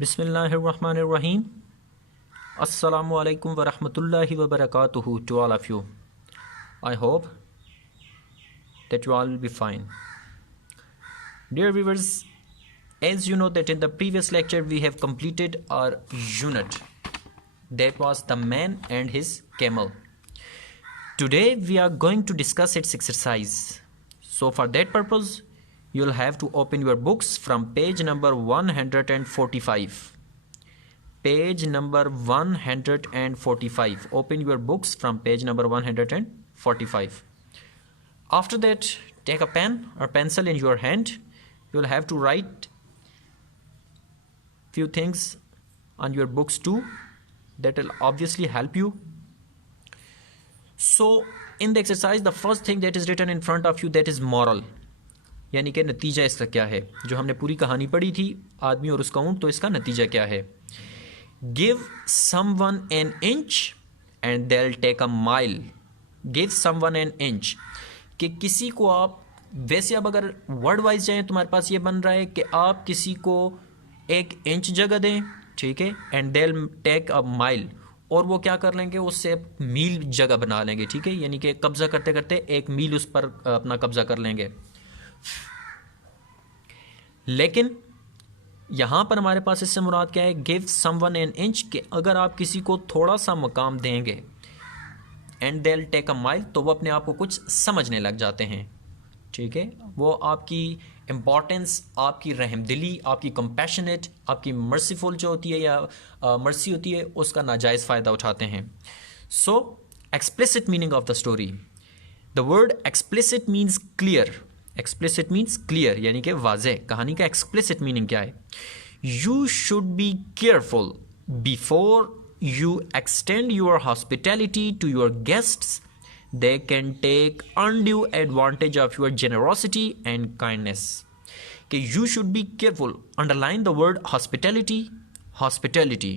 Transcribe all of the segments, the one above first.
Bismillahirrahmanirrahim. Assalamu alaikum wa rahmatullahi wa barakatuhu to all of you. I hope that you all will be fine. Dear viewers, as you know that in the previous lecture we have completed our unit. That was the man and his camel. Today we are going to discuss its exercise. So for that purpose, you'll have to open your books from page number 145. Page number 145. Open your books from page number 145. After that, take a pen or pencil in your hand. You'll have to write few things on your books too. That will obviously help you. So in the exercise, the first thing that is written in front of you, that is moral. यानी कि नतीजा इसका क्या है. जो हमने पूरी कहानी पढ़ी थी आदमी और उसका ऊंट, तो इसका नतीजा क्या है. Give someone an inch and they'll take a mile. Give someone an inch, कि किसी को आप, वैसे अब अगर वर्ड वाइज जाएं तुम्हारे पास ये बन रहा है कि आप किसी को 1 इंच जगह दें, ठीक है, and they'll take a mile, और वो क्या कर लेंगे, उससे मील जगह बना लेंगे, ठीक है, यानी कि कब्जा करते करते 1 मील उस पर अपना कब्जा कर लेंगे. लेकिन यहां पर हमारे पास इससे मुराद क्या है, गिव समवन एन इंच, कि अगर आप किसी को थोड़ा सा मकाम देंगे, and they'll take a mile, तो वो अपने आप को कुछ समझने लग जाते हैं, ठीक है, वो आपकी इम्पॉर्टेंस, आपकी रहमदिली, आपकी कंपैशनेट, आपकी मर्सीफुल जो होती है या मर्सी होती है, उसका नाजायज़ फ़ायदा उठाते हैं. So explicit meaning of the story. The word explicit means clear. Explicit means clear, यानी कि वाज़े. कहानी का एक्सप्लिसिट मीनिंग क्या है. You should be careful before you extend your hospitality to your guests. They can take undue advantage of your generosity and kindness. Okay, you should be careful. Underline the word hospitality. Hospitality,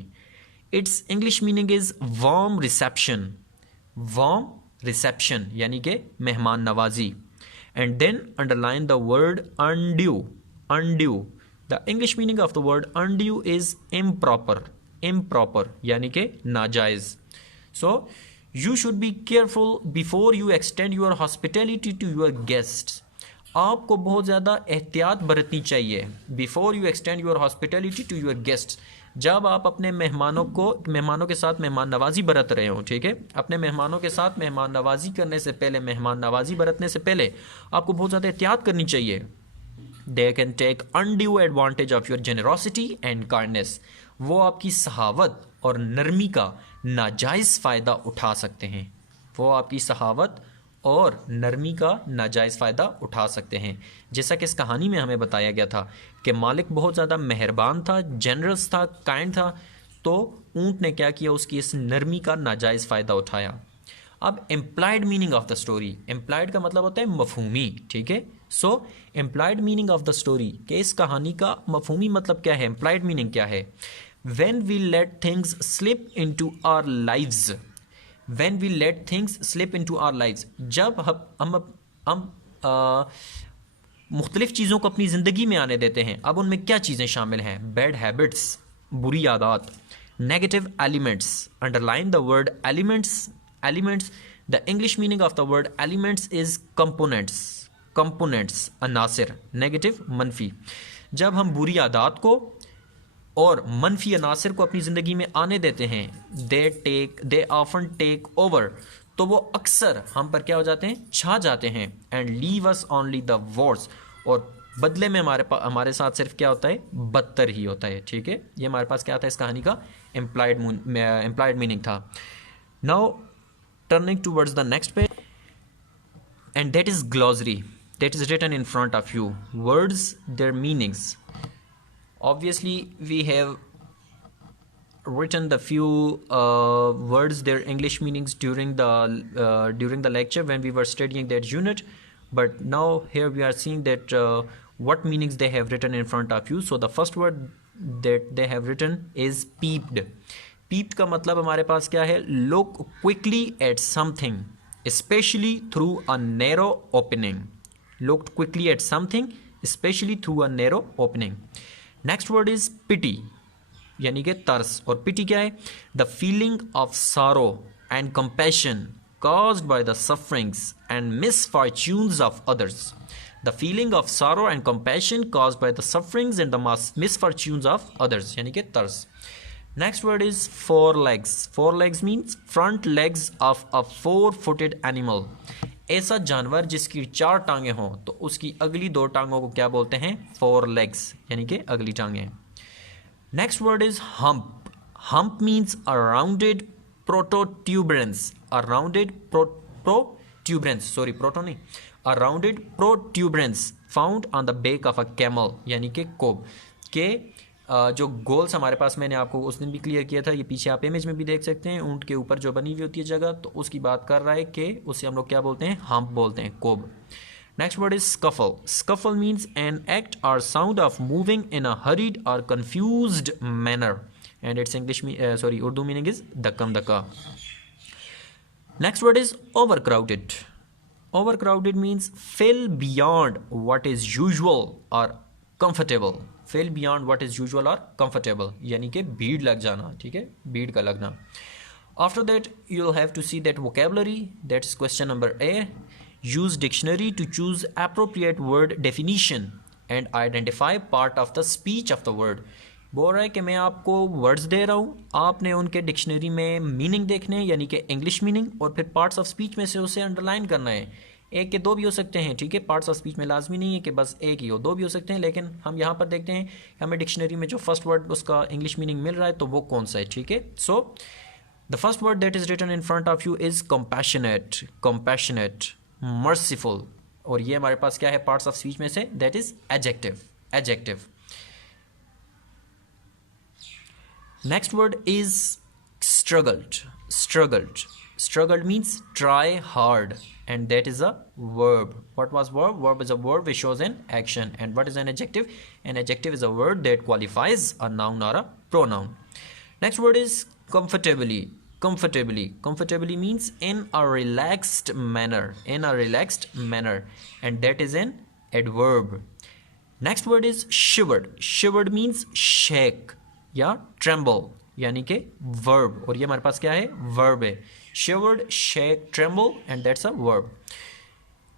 its English meaning is warm reception. Warm reception यानी कि मेहमान नवाजी. And then underline the word undue. Undue, the English meaning of the word undue is improper. Improper यानी कि नाजायज़. So you should be careful before you extend your hospitality to your guests. आपको बहुत ज़्यादा एहतियात बरतनी चाहिए. Before you extend your hospitality to your guests, जब आप अपने मेहमानों के साथ मेहमान नवाजी बरत रहे हो, ठीक है, अपने मेहमानों के साथ मेहमान नवाजी करने से पहले, मेहमान नवाजी बरतने से पहले आपको बहुत ज़्यादा एहतियात करनी चाहिए. They can take undue advantage of your generosity and kindness. वो आपकी सहावत और नरमी का नाजायज़ फ़ायदा उठा सकते हैं. वो आपकी सहावत और नरमी का नाजायज़ फ़ायदा उठा सकते हैं. जैसा कि इस कहानी में हमें बताया गया था कि मालिक बहुत ज़्यादा मेहरबान था, जेनरस था, काइंड था, तो ऊँट ने क्या किया, उसकी इस नरमी का नाजायज़ फ़ायदा उठाया. अब implied meaning of the story. Implied का मतलब होता है मफहूमी, ठीक है. So implied meaning of the story, कि इस कहानी का मफहूमी मतलब क्या है, इम्प्लाइड मीनिंग क्या है. When we let things slip into our lives. When we let things slip into our lives, जब हम मुख्तलिफ़ चीज़ों को अपनी ज़िंदगी में आने देते हैं. अब उनमें क्या चीज़ें शामिल हैं. बैड हैबिट्स, बुरी आदत, negative elements. Underline the word elements. Elements, the English meaning of the word elements is components. Components, अनासिर, नेगेटिव, मनफी. जब हम बुरी आदत को और मनफी अनासिर को अपनी ज़िंदगी में आने देते हैं, दे ऑफन टेक ओवर, तो वो अक्सर हम पर क्या हो जाते हैं, छा जाते हैं. And leave us only the worse, और बदले में हमारे साथ सिर्फ क्या होता है, बदतर ही होता है, ठीक है. ये हमारे पास क्या था, इस कहानी का इम्प्लाइड मीनिंग था. Now turning towards the next page, and that is glossary. That is written in front of you. Words, their meanings. Obviously, we have written the few words, their English meanings during the lecture when we were studying that unit. But now here we are seeing that what meanings they have written in front of you. So the first word that they have written is peeped. Peeped का मतलब हमारे पास क्या है, look quickly at something, especially through a narrow opening. Looked quickly at something, especially through a narrow opening. Next word is pity. यानी कि तरस, और पिटी क्या है? द फीलिंग ऑफ सारो and compassion caused by the sufferings and misfortunes of others. The feeling of sorrow and compassion caused by the sufferings and the misfortunes of others, यानी कि तरस. Next word is four legs. Four legs means front legs of a four-footed animal. ऐसा जानवर जिसकी 4 टांगें हों तो उसकी अगली 2 टांगों को क्या बोलते हैं? Four legs, यानी कि अगली टांगें. Next word is hump. Hump means a rounded protuberance. A rounded protuberance, sorry, proto नहीं, a rounded protuberance found on the back of a camel, यानी कि कोब के जो गोल्स हमारे पास, मैंने आपको उस दिन भी क्लियर किया था, ये पीछे आप इमेज में भी देख सकते हैं, ऊंट के ऊपर जो बनी हुई होती है जगह, तो उसकी बात कर रहा है कि उसे हम लोग क्या बोलते हैं? हम्प बोलते हैं, कोब. Next word is scuffle. Scuffle means an act और sound of moving in a hurried और confused manner, and its English में सॉरी उर्दू मीनिंग इज दक्कम दक्का. Next word is overcrowded. Overcrowded means fill beyond what is usual or comfortable. Fill beyond what is usual or comfortable. यानी कि भीड़ लग जाना, ठीक है, भीड़ का लगना. After that, you'll have to see that vocabulary. That's question number A. Use dictionary to choose appropriate word definition and identify part of the speech of the word. बोल रहा है कि मैं आपको वर्ड्स दे रहा हूँ, आपने उनके डिक्शनरी में मीनिंग देखने हैं, यानी कि इंग्लिश मीनिंग, और फिर पार्ट्स ऑफ स्पीच में से उसे अंडरलाइन करना है. एक के 2 भी हो सकते हैं, ठीक है, पार्ट्स ऑफ स्पीच में लाजमी नहीं है कि बस एक ही हो, 2 भी हो सकते हैं, लेकिन हम यहाँ पर देखते हैं कि हमें डिक्शनरी में जो फर्स्ट वर्ड उसका इंग्लिश मीनिंग मिल रहा है तो वो कौन सा है, ठीक है. So the first word that is written in front of you is compassionate. Compassionate, merciful, और ये हमारे पास क्या है पार्ट्स ऑफ स्पीच में से? That is adjective. Adjective. Next word is struggled. Struggled. Struggled means try hard, and that is a verb. What was verb? Verb is a word which shows an action. And what is an adjective? An adjective is a word that qualifies a noun or a pronoun. Next word is comfortably. Comfortably. Comfortably means in a relaxed manner. In a relaxed manner, and that is an adverb. Next word is shivered. Shivered means shake या tremble, यानी कि verb, और ये हमारे पास क्या है? verb है. shivered, shake, tremble, and that's a verb.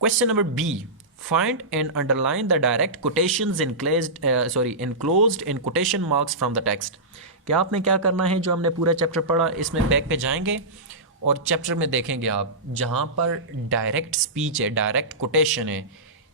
Question number B. Find and underline the direct quotations enclosed in quotation marks from the text. क्या आपने क्या करना है? जो हमने पूरा चैप्टर पढ़ा, इसमें बैक पे जाएंगे और चैप्टर में देखेंगे आप जहाँ पर डायरेक्ट स्पीच है, डायरेक्ट कोटेशन है,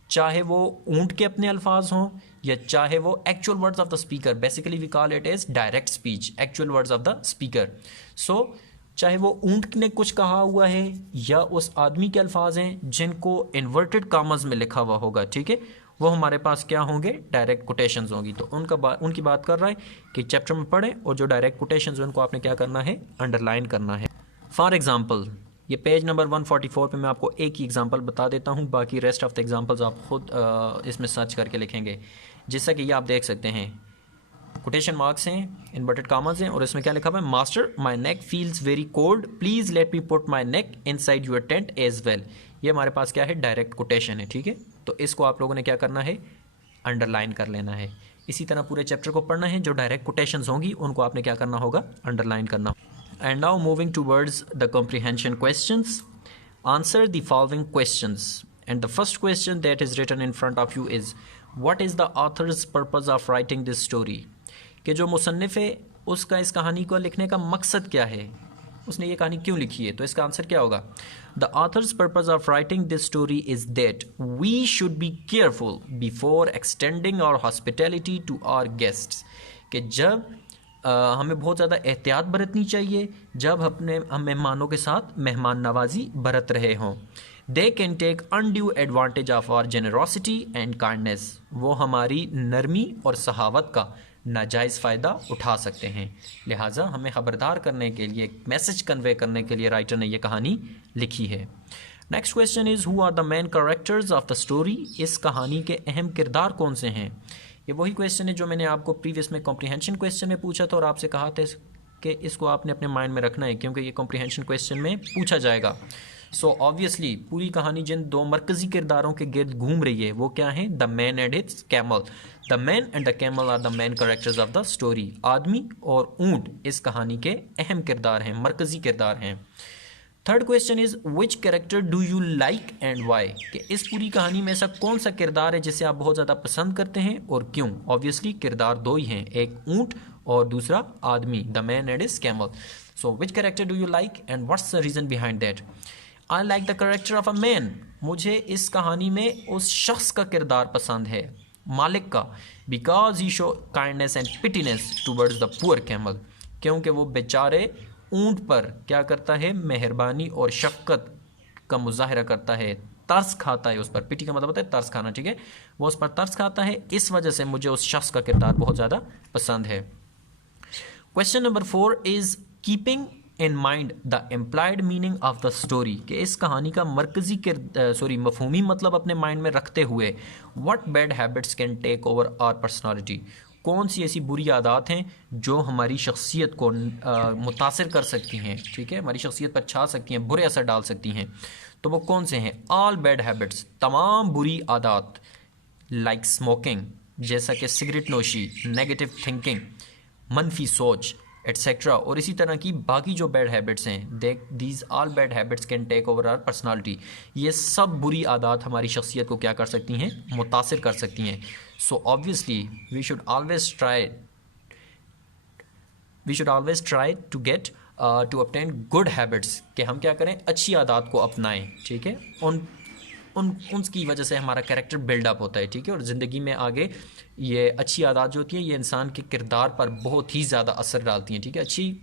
चाहे वो ऊंट के अपने अल्फाज हों या चाहे वो actual words of the speaker. Basically we call it as direct speech, actual words of the speaker. So चाहे वो ऊंट ने कुछ कहा हुआ है या उस आदमी के अल्फाज हैं जिनको इन्वर्टेड कामर्स में लिखा हुआ होगा, ठीक है, वो हमारे पास क्या होंगे? डायरेक्ट कोटेशंस होंगी. तो उनकी बात कर रहा है कि चैप्टर में पढ़ें और जो डायरेक्ट कोटेशंस हैं उनको आपने क्या करना है? अंडरलाइन करना है. फॉर एग्जाम्पल, ये पेज नंबर 144 पे मैं आपको एक ही एग्जांपल बता देता हूँ, बाकी रेस्ट ऑफ द एग्जांपल्स आप खुद इसमें सर्च करके लिखेंगे. जैसा कि ये आप देख सकते हैं, कोटेशन मार्क्स हैं, इन्वर्टेड कॉमास हैं, और इसमें क्या लिखा हुआ है? Master, my neck feels very cold, please let me put my neck inside your tent as well. ये हमारे पास क्या है? डायरेक्ट कोटेशन है, ठीक है. तो इसको आप लोगों ने क्या करना है? अंडरलाइन कर लेना है. इसी तरह पूरे चैप्टर को पढ़ना है, जो डायरेक्ट कोटेशंस होंगी उनको आपने क्या करना होगा? अंडरलाइन करना. And now moving towards the comprehension questions. Answer the following questions. And the first question that is written in front of you is, what is the author's purpose of writing this story? कि जो मुसन्निफ है उसका इस कहानी को लिखने का मकसद क्या है, उसने ये कहानी क्यों लिखी है? तो इसका आंसर क्या होगा? The author's purpose of writing this story is that we should be careful before extending our hospitality to our guests. कि जब हमें बहुत ज़्यादा एहतियात बरतनी चाहिए जब हम मेहमानों के साथ मेहमान नवाजी बरत रहे हों. They can take undue advantage of our generosity and kindness. वो हमारी नरमी और सहावत का नाजायज़ फ़ायदा उठा सकते हैं. लिहाजा हमें ख़बरदार करने के लिए, मैसेज कन्वे करने के लिए राइटर ने यह कहानी लिखी है. Next question is, who are the main characters of the story? इस कहानी के अहम किरदार कौन से हैं? ये वही क्वेश्चन है जो मैंने आपको प्रीवियस में कॉम्प्रीहेंशन क्वेश्चन में पूछा था और आपसे कहा था कि इसको आपने अपने माइंड में रखना है क्योंकि ये कॉम्प्रीहेंशन क्वेश्चन में पूछा जाएगा. सो ऑब्वियसली पूरी कहानी जिन दो मरकजी किरदारों के गिर्द घूम रही है वो क्या है, the man and his camel. The man and the camel are the main characters of the story. आदमी और ऊंट इस कहानी के अहम किरदार हैं, मरकजी किरदार हैं। Third question is which character do you like and why, कि इस पूरी कहानी में ऐसा कौन सा किरदार है जिसे आप बहुत ज़्यादा पसंद करते हैं और क्यों। ऑब्वियसली किरदार दो ही हैं, एक ऊंट और दूसरा आदमी, the man and his camel. So which character do you like and what's the reason behind that. I like the character of a man, मुझे इस कहानी में उस शख्स का किरदार पसंद है, मालिक का, because he show kindness and pitiness towards the poor camel, क्योंकि वो बेचारे ऊंट पर क्या करता है, मेहरबानी और शफकत का मुजाहरा करता है, तरस खाता है उस पर। पिटी का मतलब होता है तरस खाना, ठीक है, वो उस पर तरस खाता है। इस वजह से मुझे उस शख्स का किरदार बहुत ज़्यादा पसंद है। Question number 4 is keeping in mind the implied meaning of the story, कि इस कहानी का मरकजी मफहूमी मतलब अपने माइंड में रखते हुए what bad habits can take over our personality, कौन सी ऐसी बुरी आदत हैं जो हमारी शख्सियत को मुतासिर कर सकती हैं, ठीक है, हमारी शख्सियत पर छा सकती हैं, बुरे असर डाल सकती हैं। तो वो कौन से हैं। ऑल बैड हैबिट्स, तमाम बुरी आदत, लाइक स्मोकिंग, जैसा कि सिगरेट नोशी, नेगेटिव थिंकिंग, मनफी सोच एट्सेट्रा, और इसी तरह की बाकी जो बैड हैबिट्स हैं, these all bad habits can take over our personality, ये सब बुरी आदत हमारी शख्सियत को क्या कर सकती हैं, मुतासिर कर सकती हैं। So obviously we should always try to get to obtain good habits, कि हम क्या करें, अच्छी आदत को अपनाएं, ठीक है, उनकी वजह से हमारा कैरेक्टर बिल्डअप होता है, ठीक है, और ज़िंदगी में आगे ये अच्छी आदत जो होती है ये इंसान के किरदार पर बहुत ही ज़्यादा असर डालती हैं, ठीक है। अच्छी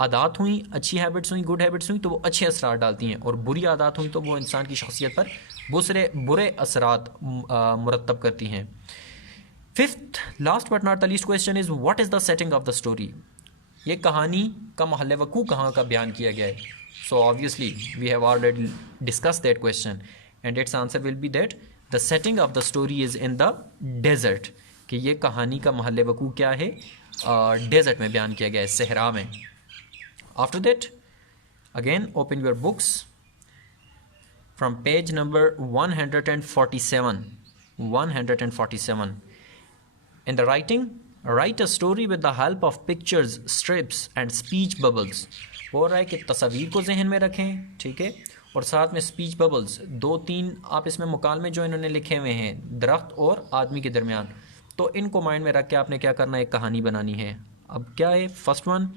आदत हुई, अच्छी हैबिट्स हुई, गुड हैबिट्स हुई तो वो अच्छे असरार डालती हैं, और बुरी आदत हुई तो वो इंसान की शख्सियत पर बुरे असरात मुरतब करती हैं। Fifth last but not the least question is what is the setting of the story, ये कहानी का महल वकू कहाँ का बयान किया गया है। So obviously we have already discuss that question and its answer will be that the setting of the story is in the desert, कि ये कहानी का महल वकू क्या है, डेजर्ट में बयान किया गया है, सहरा में। After that again open your books from page number 147 in the writing, write a story with the help of pictures, strips and speech bubbles। बोल रहा है कि तस्वीर को जहन में रखें, ठीक है, और साथ में स्पीच बबल्स 2-3 आप इसमें मुकालमे जो इन्होंने लिखे हुए हैं दरख्त और आदमी के दरमियान, तो इनको माइंड में रख के आपने क्या करना है, एक कहानी बनानी है। अब क्या है, फर्स्ट वन,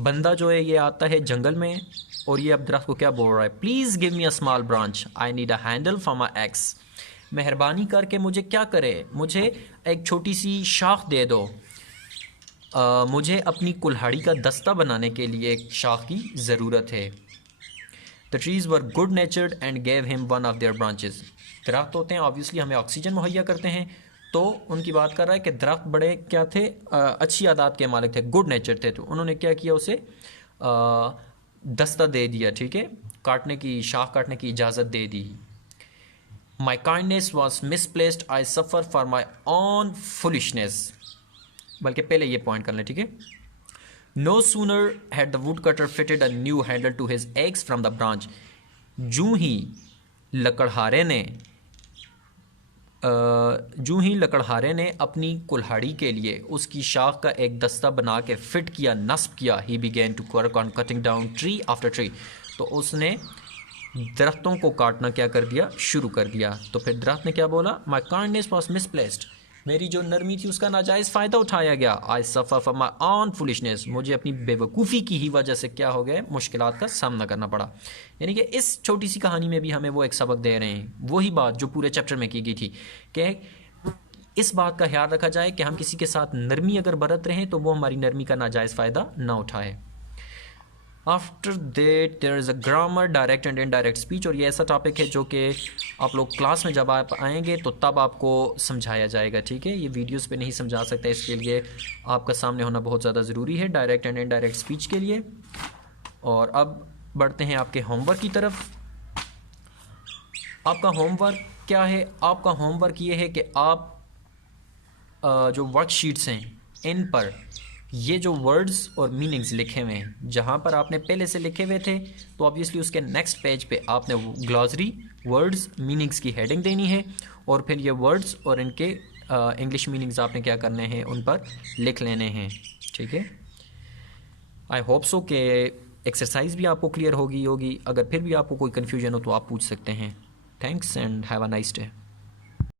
बंदा जो है ये आता है जंगल में और ये अब दरख्त को क्या बोल रहा है, please give me a small branch, I need a handle for my x, मेहरबानी करके मुझे क्या करे, मुझे एक छोटी सी शाख दे दो, मुझे अपनी कुल्हाड़ी का दस्ता बनाने के लिए एक शाख की ज़रूरत है। The trees were good नेचर्ड and gave him one of their branches, दरख्त होते हैं ऑब्वियसली हमें ऑक्सीजन मुहैया करते हैं, तो उनकी बात कर रहा है कि दरख्त बड़े क्या थे, अच्छी आदत के मालिक थे, गुड नेचर थे, तो उन्होंने क्या किया, उसे दस्ता दे दिया, ठीक है, काटने की, शाख काटने की इजाज़त दे दी। My kindness was misplaced, I suffer for my own foolishness, बल्कि पहले ये पॉइंट कर लें, ठीक है। No sooner had the woodcutter fitted a new handle to his axe from the branch, जूं ही लकड़हारे ने अपनी कुल्हाड़ी के लिए उसकी शाख का एक दस्ता बना के फिट किया, नस्ब किया, he began to work on cutting down tree after tree, तो उसने दरख्तों को काटना क्या कर दिया, शुरू कर दिया। तो फिर दरख्त ने क्या बोला, माई काइंडनेस वॉज मिसप्लेस्ड, मेरी जो नरमी थी उसका नाजायज़ फ़ायदा उठाया गया। आई सफ़र फॉर माई ऑन फुलिशनेस, मुझे अपनी बेवकूफ़ी की ही वजह से क्या हो गया, मुश्किलात का सामना करना पड़ा। यानी कि इस छोटी सी कहानी में भी हमें वो एक सबक दे रहे हैं, वही बात जो पूरे चैप्टर में की गई थी कि इस बात का ख्याल रखा जाए कि हम किसी के साथ नरमी अगर बरत रहे हैं तो वो हमारी नरमी का नाजायज़ फ़ायदा ना उठाए। After that there is a grammar, direct and indirect speech, और ये ऐसा टॉपिक है जो कि आप लोग क्लास में जब आप आएंगे तो तब आपको समझाया जाएगा, ठीक है, ये वीडियोस पे नहीं समझा सकता, इसके लिए आपका सामने होना बहुत ज़्यादा ज़रूरी है डायरेक्ट एंड इनडायरेक्ट स्पीच के लिए। और अब बढ़ते हैं आपके होमवर्क की तरफ। आपका होमवर्क क्या है, आपका होमवर्क ये है कि आप जो वर्कशीट्स हैं इन पर ये जो वर्ड्स और मीनिंग्स लिखे हुए हैं, जहाँ पर आपने पहले से लिखे हुए थे तो ऑब्वियसली उसके नेक्स्ट पेज पे आपने ग्लॉसरी वर्ड्स मीनिंग्स की हेडिंग देनी है, और फिर ये वर्ड्स और इनके इंग्लिश मीनिंग्स आपने क्या करने हैं, उन पर लिख लेने हैं। ठीक है, आई होप सो कि एक्सरसाइज भी आपको क्लियर होगी। अगर फिर भी आपको कोई कन्फ्यूजन हो तो आप पूछ सकते हैं। Thanks and have a nice day.